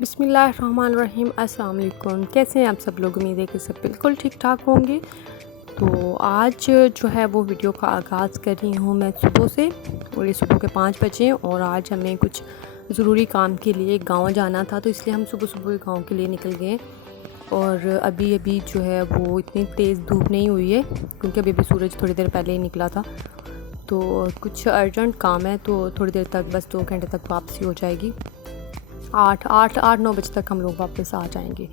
बिस्मिल्लाहिर्रहमानिर्रहीम। अस्सलाम वालेकुम। कैसे हैं आप सब लोग? उम्मीद है कि सब बिल्कुल ठीक ठाक होंगे। तो आज जो है वो वीडियो का आगाज़ कर रही हूँ मैं सुबह से, और ये सुबह के 5 बजे हैं और आज हमें कुछ ज़रूरी काम के लिए गांव जाना था, तो इसलिए हम सुबह सुबह गांव के लिए निकल गए। और अभी अभी जो है वो इतनी तेज़ धूप नहीं हुई है, क्योंकि अभी सूरज थोड़ी देर पहले ही निकला था। तो कुछ अर्जेंट काम है, तो थोड़ी देर तक, बस 2 घंटे तक वापसी हो जाएगी। 8-9 बजे तक हम लोग वापस आ जाएंगे।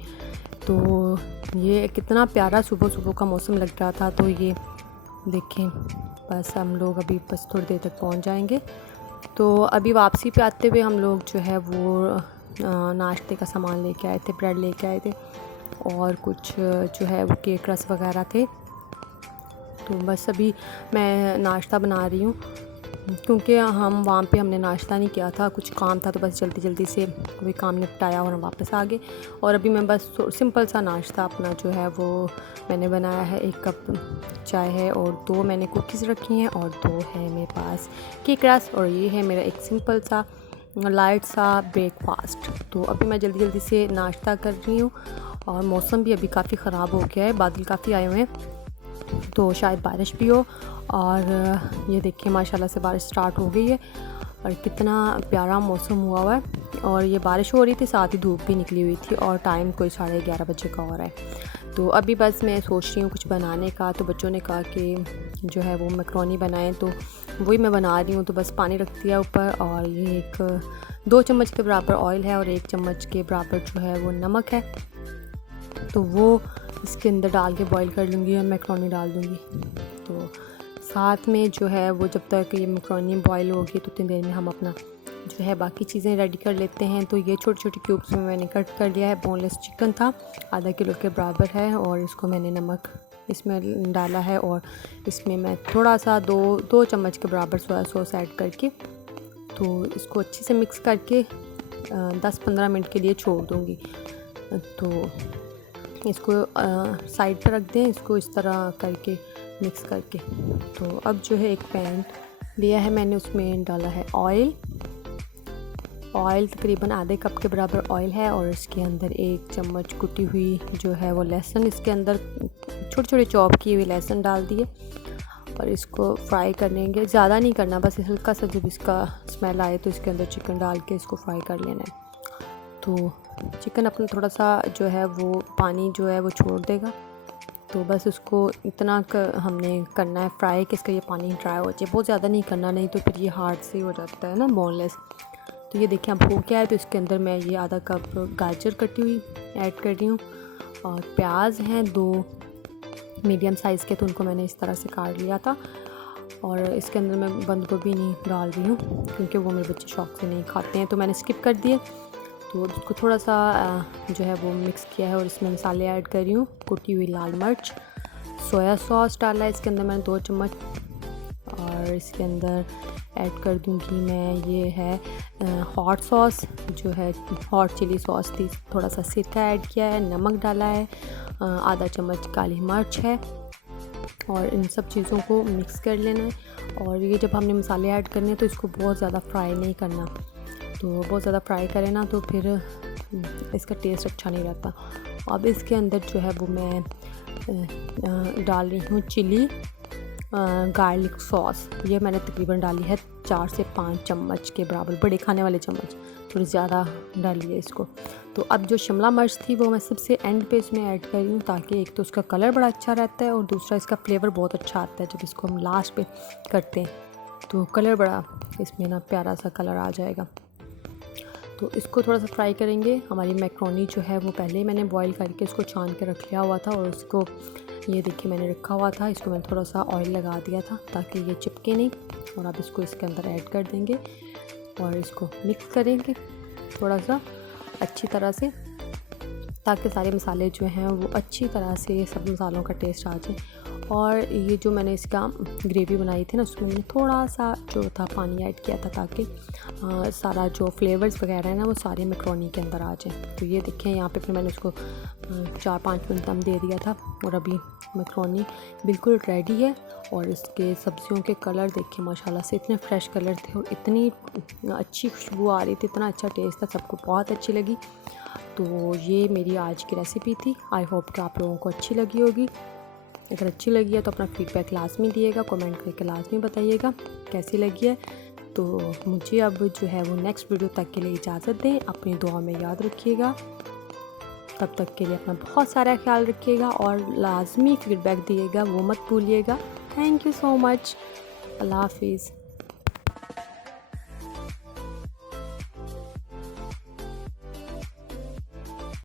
तो ये कितना प्यारा सुबह सुबह का मौसम लग रहा था। तो ये देखें, बस हम लोग अभी बस थोड़ी देर तक पहुंच जाएंगे। तो अभी वापसी पे आते हुए हम लोग जो है वो नाश्ते का सामान लेके आए थे, ब्रेड लेके आए थे और कुछ जो है वो केक रस वगैरह थे। तो बस अभी मैं नाश्ता बना रही हूँ, क्योंकि हम वहाँ पे हमने नाश्ता नहीं किया था, कुछ काम था, तो बस जल्दी जल्दी से कोई काम निपटाया और हम वापस आ गए। और अभी मैं बस सिंपल सा नाश्ता अपना जो है वो मैंने बनाया है। 1 कप चाय है और 2 मैंने कुकीज़ रखी हैं और 2 है मेरे पास केक रस, और ये है मेरा एक सिंपल सा लाइट सा ब्रेकफास्ट। तो अभी मैं जल्दी जल्दी से नाश्ता कर रही हूँ। और मौसम भी अभी काफ़ी ख़राब हो गया है, बादल काफ़ी आए हुए हैं, तो शायद बारिश भी हो। और ये देखिए माशाल्लाह से बारिश स्टार्ट हो गई है और कितना प्यारा मौसम हुआ है। और ये बारिश हो रही थी, साथ ही धूप भी निकली हुई थी और टाइम कोई 11:30 बजे का हो रहा है। तो अभी बस मैं सोच रही हूँ कुछ बनाने का। तो बच्चों ने कहा कि जो है वो मैक्रोनी बनाएं, तो वही मैं बना रही हूँ। तो बस पानी रख दिया ऊपर, और ये 2 चम्मच के बराबर ऑयल है और 1 चम्मच के बराबर जो है वो नमक है। तो वो इसके अंदर डाल के बॉईल कर लूँगी और मैक्रोनी डाल दूँगी। तो साथ में जो है वो जब तक ये मैक्रोनी बॉईल होगी, तो उतनी देर में हम अपना जो है बाकी चीज़ें रेडी कर लेते हैं। तो ये छोटे छोटे क्यूब्स में मैंने कट कर लिया है। बोनलेस चिकन था, आधा किलो के बराबर है, और इसको मैंने नमक इसमें डाला है। और इसमें मैं थोड़ा सा 2 चम्मच के बराबर सोया सॉस ऐड करके, तो इसको अच्छे से मिक्स करके 10-15 मिनट के लिए छोड़ दूँगी। तो इसको साइड पर रख दें, इसको इस तरह करके मिक्स करके। तो अब जो है एक पैन लिया है मैंने, उसमें डाला है ऑयल तकरीबन आधे कप के बराबर ऑयल है। और इसके अंदर 1 चम्मच कुटी हुई जो है वो लहसुन, इसके अंदर छोटे छोटे चॉप किए हुए लहसुन डाल दिए और इसको फ्राई करेंगे। ज़्यादा नहीं करना, बस हल्का सा जब इसका स्मेल आए तो इसके अंदर चिकन डाल के इसको फ्राई कर लेना है। तो चिकन अपना थोड़ा सा जो है वो पानी जो है वो छोड़ देगा, तो बस उसको इतना हमने करना है फ्राई कि इसका ये पानी ड्राई हो जाए। बहुत ज़्यादा नहीं करना, नहीं तो फिर ये हार्ड से हो जाता है ना, बोनलेस। तो ये देखिए अब हो गया है। तो इसके अंदर मैं ये आधा कप गाजर कटी हुई ऐड कर रही हूँ, और प्याज हैं 2 मीडियम साइज़ के, तो उनको मैंने इस तरह से काट लिया था। और इसके अंदर मैं बंद गोभी नहीं डाल रही हूँ, क्योंकि वो मेरे बच्चे शौक़ से नहीं खाते हैं, तो मैंने स्किप कर दिए। तो उसको थोड़ा सा जो है वो मिक्स किया है, और इसमें मसाले ऐड कर रही हूँ। कुटी हुई लाल मिर्च, सोया सॉस डाला है इसके अंदर मैंने 2 चम्मच, और इसके अंदर ऐड कर दूँगी मैं ये है हॉट सॉस, जो है हॉट चिली सॉस थी। थोड़ा सा सिरका ऐड किया है, नमक डाला है, आधा चम्मच काली मिर्च है, और इन सब चीज़ों को मिक्स कर लेना है। और ये जब हमने मसाले ऐड करने हैं तो इसको बहुत ज़्यादा फ्राई नहीं करना, तो बहुत ज़्यादा फ्राई करें ना तो फिर इसका टेस्ट अच्छा नहीं रहता। अब इसके अंदर जो है वो मैं डाल रही हूँ चिली गार्लिक सॉस। ये मैंने तकरीबन डाली है 4 से 5 चम्मच के बराबर, बड़े खाने वाले चम्मच, थोड़ी ज़्यादा डाली है इसको। तो अब जो शिमला मिर्च थी वो मैं सबसे एंड पे इसमें ऐड कर रही हूँ, ताकि एक तो उसका कलर बड़ा अच्छा रहता है और दूसरा इसका फ्लेवर बहुत अच्छा आता है जब इसको हम लास्ट पे करते हैं, तो कलर बड़ा इसमें ना प्यारा सा कलर आ जाएगा। तो इसको थोड़ा सा फ्राई करेंगे। हमारी मैक्रोनी जो है वो पहले ही मैंने बॉईल करके इसको छान के रख लिया हुआ था, और इसको ये देखिए मैंने रखा हुआ था, इसको मैंने थोड़ा सा ऑयल लगा दिया था ताकि ये चिपके नहीं। और अब इसको इसके अंदर ऐड कर देंगे और इसको मिक्स करेंगे थोड़ा सा अच्छी तरह से, ताकि सारे मसाले जो हैं वो अच्छी तरह से सब मसालों का टेस्ट आ जाए। और ये जो मैंने इसका ग्रेवी बनाई थी ना, उसमें मैंने थोड़ा सा जो था पानी ऐड किया था ताकि सारा जो फ्लेवर्स वगैरह है ना वो सारे मैक्रोनी के अंदर आ जाए। तो ये देखें यहाँ पे फिर मैंने उसको 4-5 मिनट दम दे दिया था और अभी मैक्रोनी बिल्कुल रेडी है। और इसके सब्जियों के कलर देखें माशाल्लाह से इतने फ्रेश कलर थे और इतनी अच्छी खुशबू आ रही थी, इतना अच्छा टेस्ट था, सबको बहुत अच्छी लगी। तो ये मेरी आज की रेसिपी थी। आई होप कि आप लोगों को अच्छी लगी होगी। अगर अच्छी लगी है तो अपना फीडबैक लाजमी दिएगा, कमेंट करके लाजमी बताइएगा कैसी लगी है। तो मुझे अब जो है वो नेक्स्ट वीडियो तक के लिए इजाज़त दें। अपनी दुआ में याद रखिएगा। तब तक के लिए अपना बहुत सारा ख्याल रखिएगा और लाजमी फीडबैक दिएगा, वो मत भूलिएगा। Thank you so much. अल्लाह हाफिज़।